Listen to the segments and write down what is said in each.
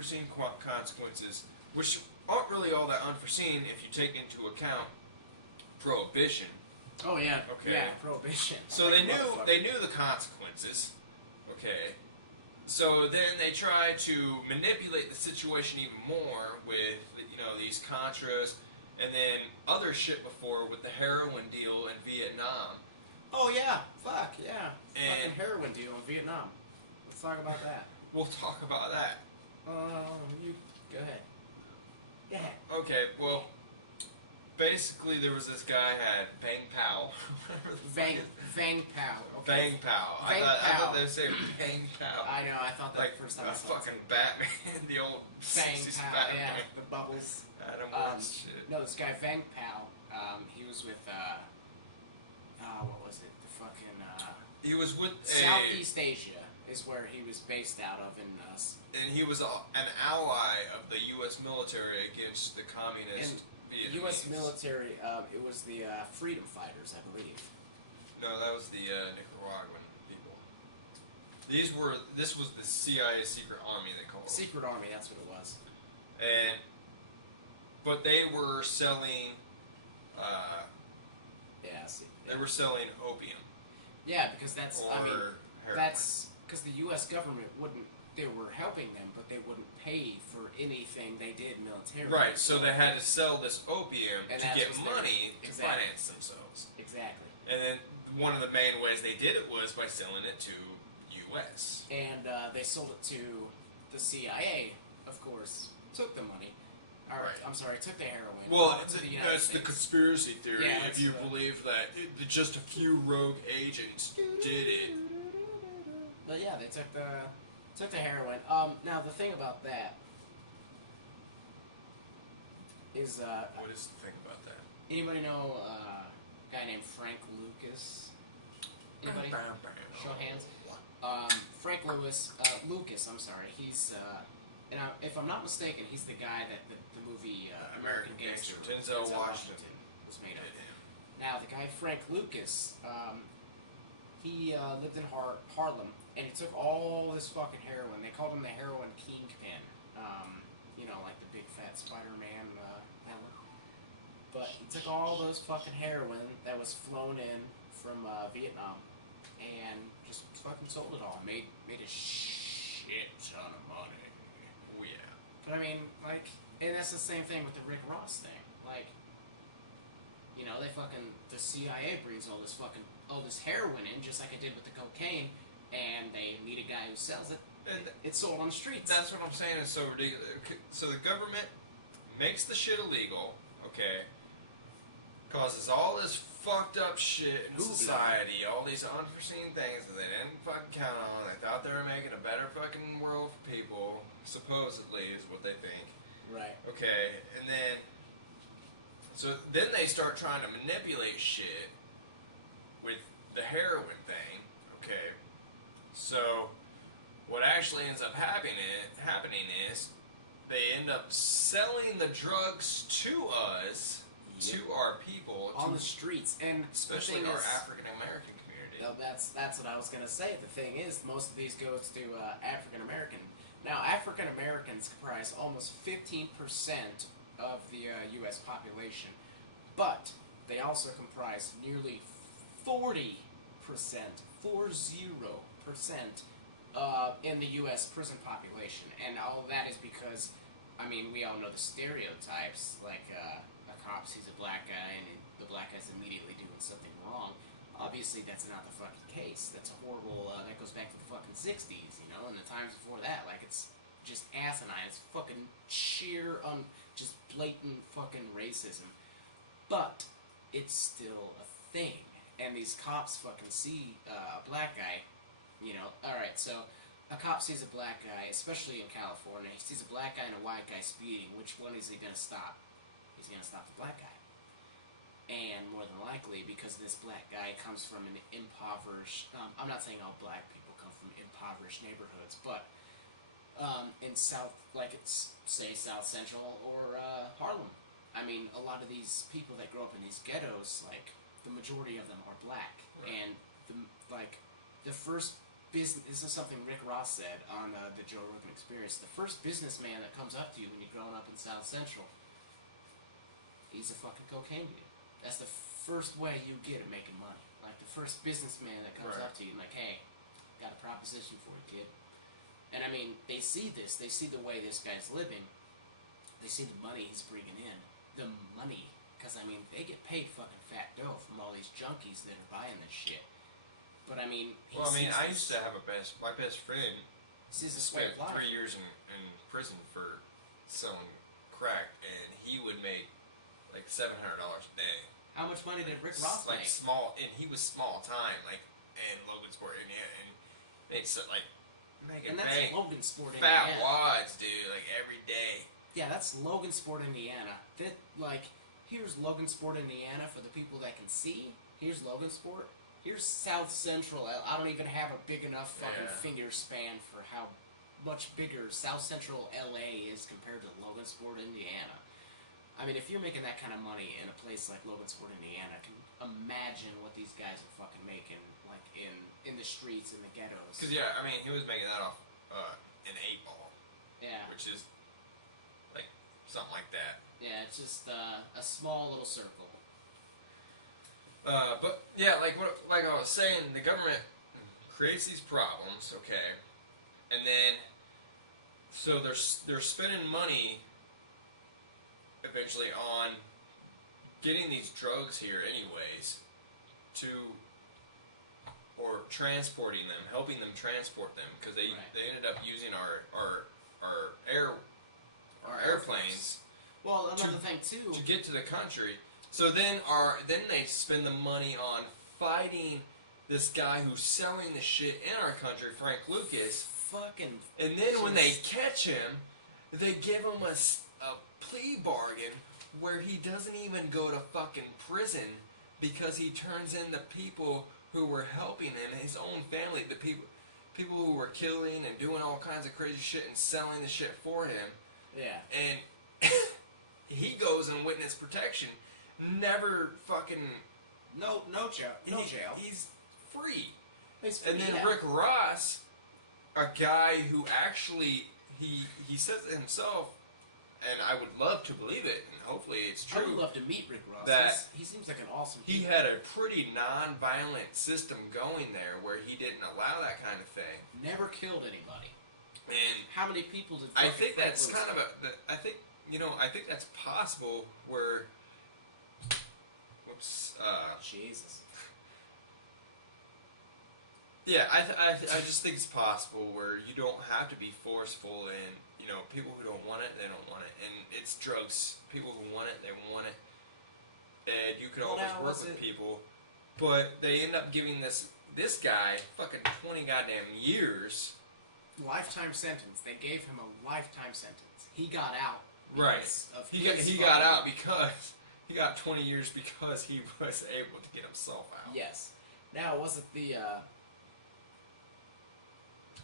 unforeseen consequences, which aren't really all that unforeseen if you take into account prohibition. Oh yeah, Okay. yeah, prohibition. So Like they knew the consequences. Okay. So then they try to manipulate the situation even more with these Contras, and then other shit before with the heroin deal in Vietnam. Oh yeah, fuck yeah, And fucking heroin deal in Vietnam. Let's talk about that. we'll talk about that. You go ahead. Go ahead. Okay, well, basically there was this guy had Bang Pow. Vang Pow. Okay. Bang Pow. Vang I Pow. thought they were saying Bang Pow. I know. I thought that Like the first time I saw fucking it. Batman, the old Vang 60s Pow. Batman. Yeah, the bubbles. Adam West shit. No, this guy Vang Pow. He was with what was it? The fucking He was with Southeast Asia is where he was based out of, and he was an ally of the U.S. military against the communist Vietnamese. U.S. military. It was the freedom fighters, I believe. No, that was the Nicaraguan people. This was the CIA secret army, they called it. Secret Army, that's what it was. But they were selling. Yeah, see. They were selling opium. Yeah, because that's. Or I mean, heroin. that's because the U.S. government wouldn't. They were helping them, but they wouldn't pay for anything they did militarily. Right, so they had to sell this opium And to that get was money to exactly. finance themselves. Exactly. And then one of the main ways they did it was by selling it to U.S. And they sold it to the CIA, of course. Took the money. Right. I'm sorry, took the heroin. Well, to the United that's the States. conspiracy theory. Yeah, if you believe that just a few rogue agents did it. But yeah, they took the heroin. Now the thing about that is What is the thing about that? anybody know a guy named Frank Lucas? Anybody? Show hands. Frank Lucas. I'm sorry. He's if I'm not mistaken, he's the guy that the movie American Gangster, Denzel Washington was made of. Now the guy Frank Lucas, he lived in Harlem, and he took all this fucking heroin. They called him the heroin kingpin. Like the big fat Spider-Man villain. But he took all those fucking heroin that was flown in from Vietnam, and just fucking sold it all. Made a shit ton of money. Oh yeah. But I mean, and that's the same thing with the Rick Ross thing. The CIA brings all this heroin in, just like it did with the cocaine, and they meet a guy who sells it. And it's sold on the streets. That's what I'm saying is so ridiculous. So the government makes the shit illegal, okay? Causes all this fucked up shit in society, all these unforeseen things that they didn't fucking count on. They thought they were making a better fucking world for people, supposedly, is what they think. Right. Okay, and then they start trying to manipulate shit with the heroin thing, okay? So what actually ends up happening is they end up selling the drugs to us, to our people, on the streets, and especially our African American community. No, that's what I was gonna say. The thing is, most of these goes to African American. Now, African Americans comprise almost 15% of the U.S. population, but they also comprise nearly 40%, 40%, in the U.S. prison population. And all of that is because, we all know the stereotypes, like a cop sees a black guy and the black guy's immediately doing something wrong. Obviously, that's not the fucking case. That's a horrible, that goes back to the fucking 60s, and the times before that. It's just asinine. It's fucking sheer, just blatant fucking racism. But it's still a thing. And these cops fucking see a black guy, alright, so a cop sees a black guy, especially in California, he sees a black guy and a white guy speeding. Which one is he going to stop? He's going to stop the black guy. And more than likely, because this black guy comes from an impoverished, I'm not saying all black people come from impoverished neighborhoods, but in South, say South Central or Harlem. A lot of these people that grow up in these ghettos, the majority of them are black. Right. And the first business. This is something Rick Ross said on the Joe Rogan Experience. The first businessman that comes up to you when you're growing up in South Central, he's a fucking cocaine dealer. That's the first way you get at making money. Like the first businessman that comes Right. up to you, like, hey, got a proposition for you, kid. And I mean, they see this. They see the way this guy's living. They see the money he's bringing in. The money. Because, I mean, they get paid fucking fat dough from all these junkies that are buying this shit. But, I mean... Well, I mean, I used to have my best friend Sees this way spent of life. 3 years in prison for selling crack, and he would make like $700 a day. How much money did Rick Ross Like make? small, and he was small time, like in Logansport, Indiana, and they said like making And that's Logansport, fat Indiana. wads, dude, like every day. Yeah, that's Logansport, Indiana. That, like, here's Logansport, Indiana for the people that can see. Here's Logansport. Here's South Central. I don't even have a big enough fucking Yeah. finger span for how much bigger South Central LA is compared to Logansport, Indiana. I mean, if you're making that kind of money in a place like Logansport, Indiana, can imagine what these guys are fucking making, like, in the streets, in the ghettos. Because, yeah, I mean, he was making that off an 8-ball, Yeah. which is like something like that. Yeah, it's just a small little circle. But yeah, like I was saying, the government creates these problems, okay, and then so they're spending money eventually on getting these drugs here, anyways, or transporting them, helping them transport them, because they ended up using our airplanes Well, another thing too. to get to the country. So then they spend the money on fighting this guy who's selling the shit in our country, Frank Lucas. Fucking. And then when they catch him, they give him a plea bargain where he doesn't even go to fucking prison because he turns in the people who were helping him, his own family, the people who were killing and doing all kinds of crazy shit and selling the shit for him. Yeah. And he goes in witness protection, never fucking No jail. No jail. He's free. He's And then yeah. Rick Ross, a guy who actually he says it himself, and I would love to believe it, and hopefully it's I would true. love to meet Rick Ross. That he seems like an awesome. He dude. had a pretty non-violent system going there, where he didn't allow that kind of thing. Never killed anybody. And How many people did? I fucking think Frank that's Lucas kind of kill? I think that's possible. Where, whoops. Jesus. Yeah, I just think it's possible where you don't have to be forceful, and people who don't want it, they don't want it, and it's drugs. People who want it, they want it, and you can always work with people, but they end up giving this guy fucking 20 goddamn years. Lifetime sentence. They gave him a lifetime sentence. He got out. Right. Of He his got fucking- out because he got 20 years because he was able to get himself out. Yes. Now, was it the?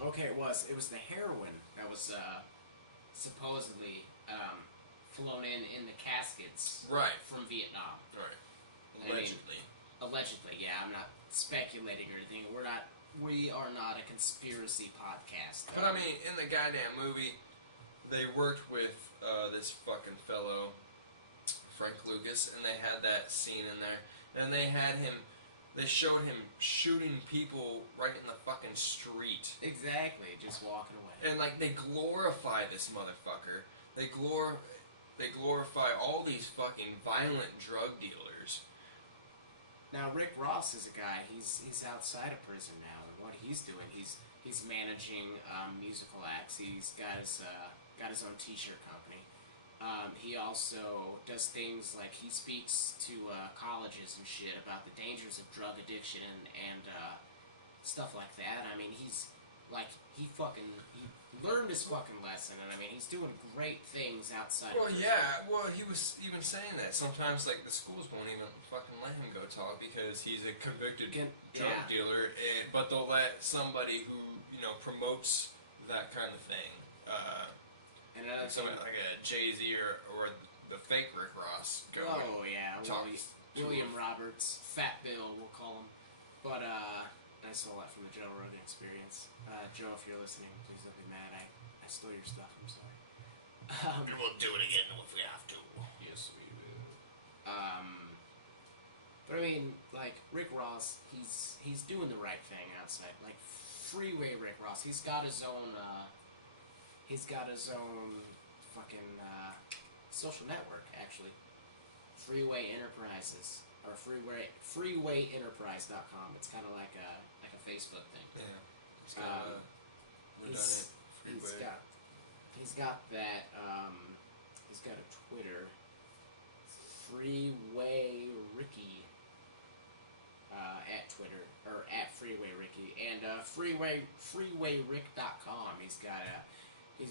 Okay, it was. It was the heroin that was supposedly flown in the caskets Right. from Vietnam. Right. I mean, Allegedly. allegedly, yeah. I'm not speculating or anything. We are not a conspiracy podcast. But I mean, in the goddamn movie, they worked with this fucking fellow, Frank Lucas, and they had that scene in there. And they showed him shooting people right in the fucking street. Exactly, just walking away. And like, they glorify this motherfucker. They glorify all these fucking violent drug dealers. Now Rick Ross is a guy. He's outside of prison now, and what he's doing, he's managing musical acts. He's got his own T-shirt company. He also does things like he speaks to colleges and shit about the dangers of drug addiction and stuff like that. I mean, he learned his fucking lesson, and I mean, he's doing great things outside. Well, of prison. yeah. Well, he was even saying that sometimes, like, the schools won't even fucking let him go talk because he's a convicted drug dealer. But they'll let somebody who promotes that kind of thing, And another thing, someone like a Jay-Z or the fake Rick Ross go. oh yeah, talk William to him. Roberts, Fat Bill, we'll call him. But I stole that from the Joe Rogan Experience. Joe, if you're listening, please don't be mad. I stole your stuff. I'm sorry. And we'll do it again if we have to. Yes, we will. But I mean, like Rick Ross, he's doing the right thing outside. Like Freeway Rick Ross, he's got his own fucking social network actually. Freeway Enterprises or freewayenterprise.com. It's kind of like a Facebook thing. Yeah. He's got redundant freeway. He's got that. He's got a Twitter. Freeway Ricky. At Twitter or at Freeway Ricky and freewayrick.com. He's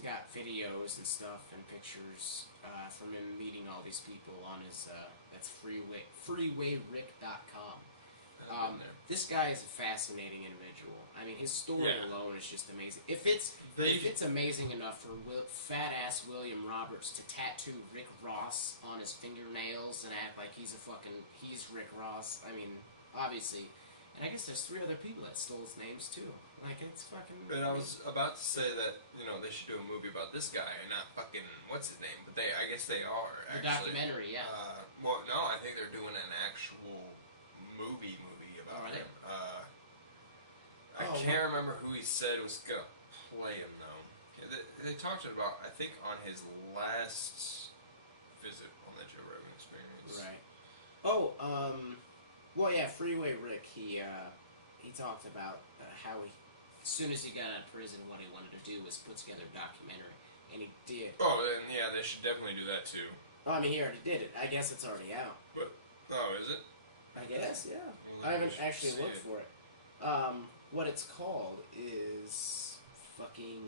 got videos and stuff and pictures from him meeting all these people on his. That's freewayrick.com. This guy is a fascinating individual. I mean, his story alone is just amazing. If it's amazing enough for fat ass William Roberts to tattoo Rick Ross on his fingernails and act like he's Rick Ross. I mean, obviously, and I guess there's 3 other people that stole his names too. Like it's fucking. But I was about to say that they should do a movie about this guy and not fucking what's his name. But I guess they are the actually. Documentary, yeah. Well, no, I think they're doing an actual movie about him. I can't remember who he said was gonna play him though. Yeah, they talked about I think on his last visit on the Joe Rogan Experience. Right. Oh, well, yeah, Freeway Rick. He talked about how he, as soon as he got out of prison, what he wanted to do was put together a documentary, and he did. Oh, then yeah, they should definitely do that too. Oh, I mean, he already did it. I guess it's already out. But is it? I guess, yeah. Well, I haven't we should actually see looked it. for it. What it's called is fucking.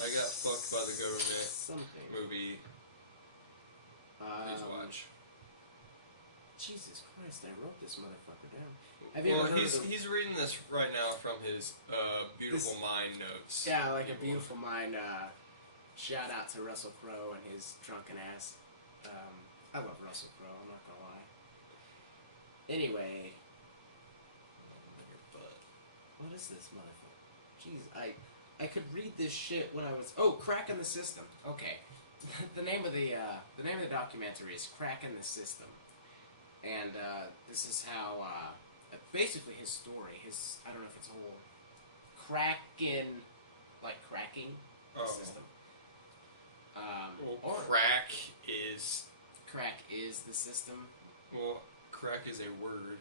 I got fucked by the government. Something. Movie. Please watch. Jesus Christ! I wrote this motherfucker down. Have you ever heard of he's reading this right now from his Beautiful Mind notes. Yeah, like a Beautiful Mind. Shout out to Russell Crowe and his drunken ass. I love Russell Crowe. I'm not gonna lie. Anyway, what is this motherfucker? Jeez, I could read this shit when I was Cracking the System. Okay, the name of the documentary is Cracking the System, and this is how basically his story. I don't know if it's a whole cracking the system. Well, crack is the system. Well, crack is a word.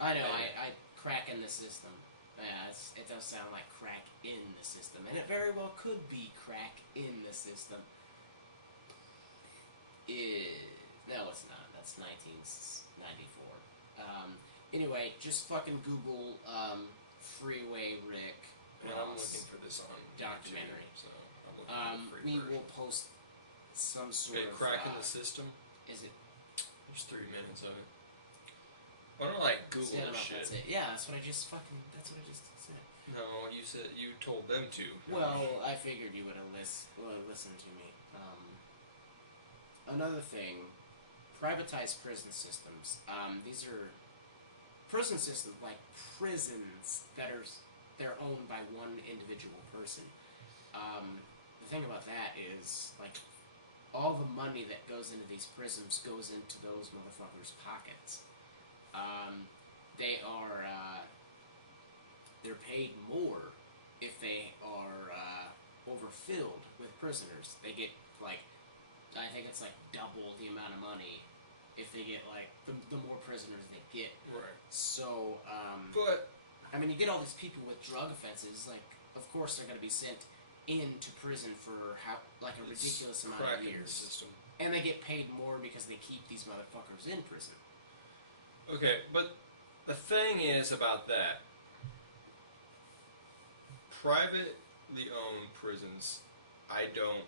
I know. I cracking the system. Yeah, it does sound like crack in the system, and it very well could be crack in the system. No, it's not. That's 1994. Anyway, just fucking Google Freeway Rick. And I'm looking for this on documentary. YouTube, so I'm looking for the free We version. will post some sort of. Crack in the system. Is it? There's 3 minutes of it. Why don't I Google Stand this up, shit? that's it. Yeah, that's what I just said. No, you said you told them to. Well, I figured you would have listened to me. Another thing, privatized prison systems. These are prison systems, like prisons they're owned by one individual person. The thing about that is, like, all the money that goes into these prisons goes into those motherfuckers' pockets. They're paid more if they are overfilled with prisoners. They get, like, I think it's like double the amount of money if they get, like, the more prisoners they get. Right. So, But I mean, you get all these people with drug offenses, like, of course they're going to be sent into prison for, a ridiculous amount of cracking years. the system. And they get paid more because they keep these motherfuckers in prison. Okay, but the thing is about that. Privately owned prisons, I don't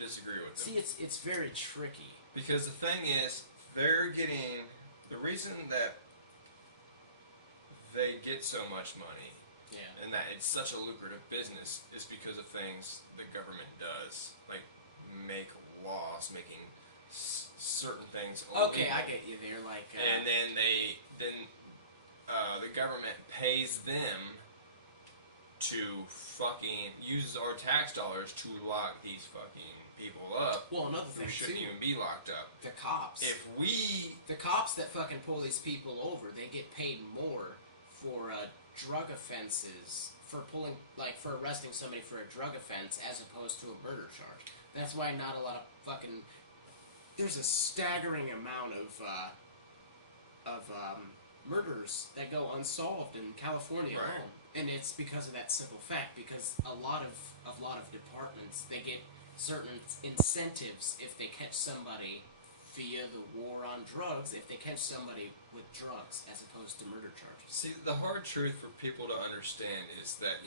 disagree with them. See, it's very tricky. Because the thing is, they're getting the reason that they get so much money, and that it's such a lucrative business, is because of things the government does, like make laws making certain things illegal. Okay, I get you there. Like, And then the government pays them to fucking use our tax dollars to lock these fucking people up well, another who thing shouldn't too, even be locked up. the cops. The cops that fucking pull these people over, they get paid more for drug offenses, for arresting somebody for a drug offense as opposed to a murder charge. That's why not a lot of fucking. There's a staggering amount of murders that go unsolved in California Right. alone, and it's because of that simple fact. Because a lot of departments, they get certain incentives if they catch somebody via the war on drugs, if they catch somebody with drugs as opposed to murder charges. See, the hard truth for people to understand is that,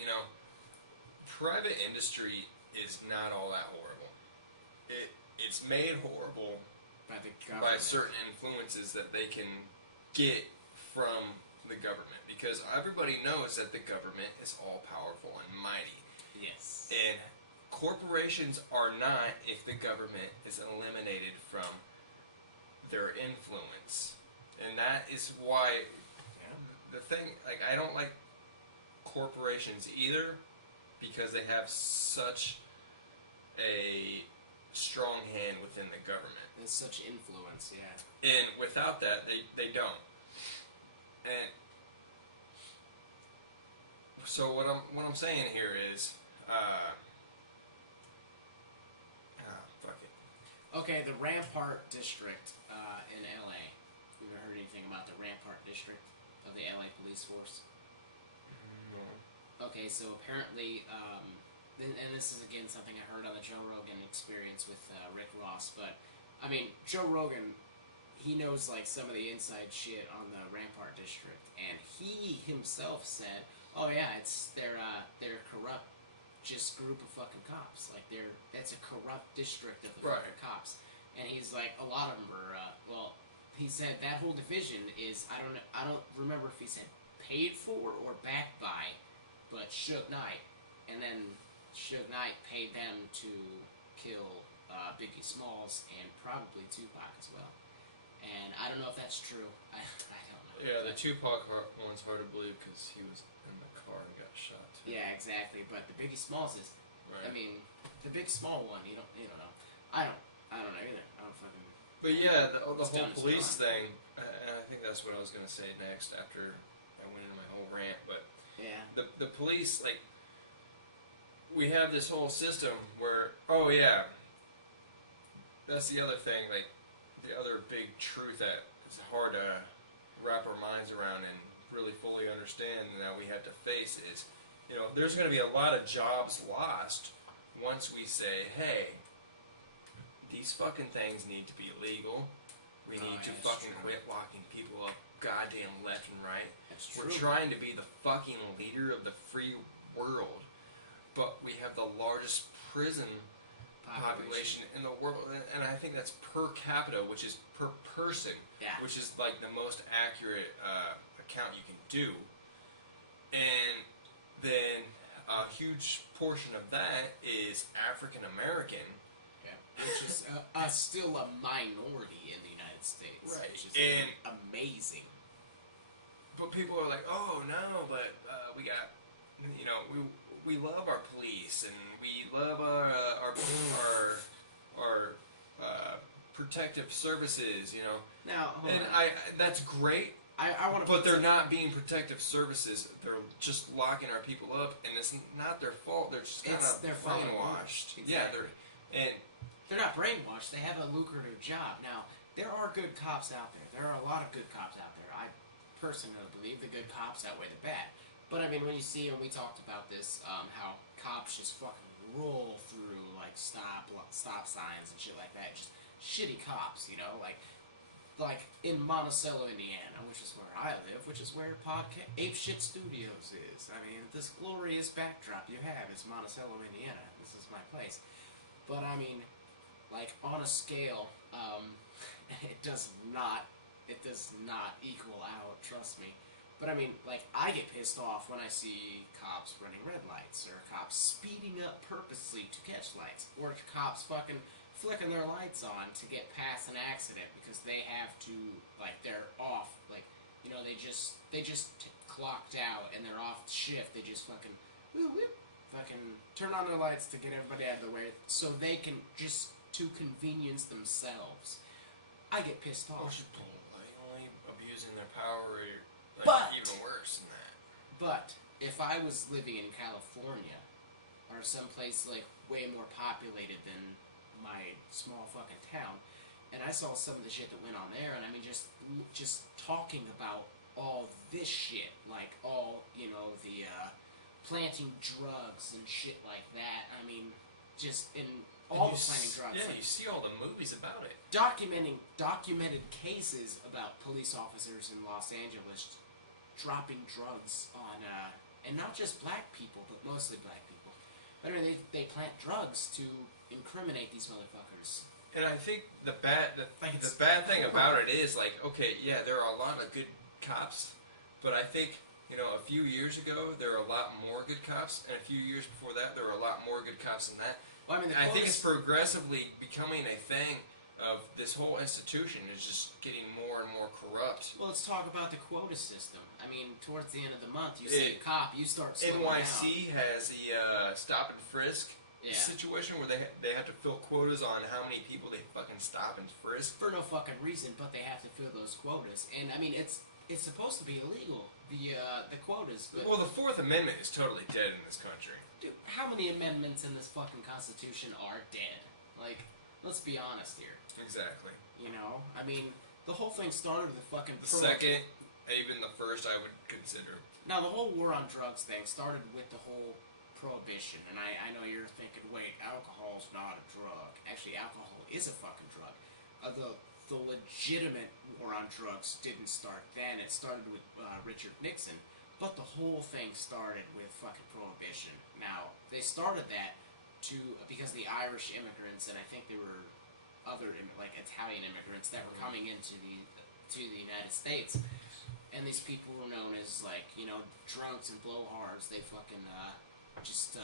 private industry is not all that horrible. It's made horrible By the government. by certain influences that they can get from the government. Because everybody knows that the government is all powerful and mighty. Yes. And corporations are not if the government is eliminated from their influence. And that is why the thing, like, I don't like corporations either, because they have such a strong hand within the government. There's such influence, yeah. And without that, they don't. And so what I'm saying here is, fuck it. Okay, the Rampart District in LA. You ever heard anything about the Rampart District of the LA Police Force? Okay, so apparently, and this is again something I heard on the Joe Rogan Experience with Rick Ross, but I mean, Joe Rogan, he knows like some of the inside shit on the Rampart District, and he himself said, "Oh yeah, they're a corrupt, just group of fucking cops. Like that's a corrupt district of the fucking cops." And he's like, a lot of them are. He said that whole division is I don't remember if he said paid for or backed by, but Suge Knight, and then Suge Knight paid them to kill Biggie Smalls and probably Tupac as well. And I don't know if that's true. I don't know. Yeah, the Tupac one's hard to believe because he was in the car and got shot. Too. Yeah, exactly. But the Biggie Smalls is, Right. I mean, the Big Small one. You don't know. I don't know either. I don't fucking. But yeah, the whole done, it's police gone. thing, and I think that's what I was gonna say next after I went into my whole rant. But Yeah. the police, like, we have this whole system where, oh yeah, that's the other thing, like, the other big truth that is hard to wrap our minds around and really fully understand and that we have to face is, there's going to be a lot of jobs lost once we say, hey, these fucking things need to be illegal. We need to that's fucking true. quit locking people up goddamn left and right. That's We're true. trying to be the fucking leader of the free world, but we have the largest prison population in the world, and I think that's per capita, which is per person, Yeah. which is like the most accurate account you can do. And then a huge portion of that is African American. Yeah. Which is still a minority in the United States. Right. Which is And- amazing. But people are like, oh no, but we got, we love our police and we love our protective services, Now, hold And on. that's great, I want to. but they're not being protective services. They're just locking our people up, and it's not their fault. They're just kind It's of their fault. brainwashed. Exactly. Yeah, and They're not brainwashed. They have a lucrative job. Now, there are good cops out there. There are a lot of good cops out there. I personally believe the good cops outweigh the bad. But I mean, when you see, and we talked about this, how cops just fucking roll through like stop signs and shit like that. Just shitty cops, like in Monticello, Indiana, which is where I live, which is where Ape Shit Studios is. I mean, this glorious backdrop you have is Monticello, Indiana. This is my place. But I mean, like on a scale, it does not equal out. Trust me. But I mean, like, I get pissed off when I see cops running red lights, or cops speeding up purposely to catch lights, or cops fucking flicking their lights on to get past an accident because they have to, like, they're off, like, you know, they just clocked out and they're off shift. They just fucking whoop, whoop, fucking turn on their lights to get everybody out of the way so they can just to convenience themselves. I get pissed Or off. should only abusing their power, like, But- even worse than that. But if I was living in California or someplace like way more populated than my small fucking town, and I saw some of the shit that went on there, and I mean just talking about all this shit, like all, you know, the planting drugs and shit like that. I mean, just in all And the planting drugs. Yeah, like, you see all the movies about it. documented cases about police officers in Los Angeles dropping drugs on, and not just black people, but mostly black people. But I mean, they plant drugs to incriminate these motherfuckers. And I think the bad It's thing about it is, like, okay, yeah, there are a lot of good cops, but I think, you know, a few years ago there were a lot more good cops, and a few years before that there were a lot more good cops than that. Well, I mean, And I think it's progressively becoming a thing of this whole institution is just getting more and more corrupt. well, let's talk about the quota system. I mean, towards the end of the month, you see a cop, you start slowing NYC has the stop and frisk Yeah. situation where they have to fill quotas on how many people they fucking stop and frisk. for no fucking reason, but they have to fill those quotas. And I mean, it's supposed to be illegal, the quotas. But Well, the Fourth Amendment is totally dead in this country. dude, how many amendments in this fucking Constitution are dead? Like, let's be honest here. Exactly. You know, I mean, the whole thing started with the fucking The second, even the first, I would consider. Now, the whole war on drugs thing started with the whole prohibition, and I know you're thinking, wait, alcohol's not a drug. Actually, alcohol is a fucking drug. The legitimate war on drugs didn't start then. It started with Richard Nixon, but the whole thing started with fucking prohibition. Now, they started that because the Irish immigrants, and I think there were other like Italian immigrants that were coming into the United States, and these people were known as, like, you know, drunks and blowhards. They fucking just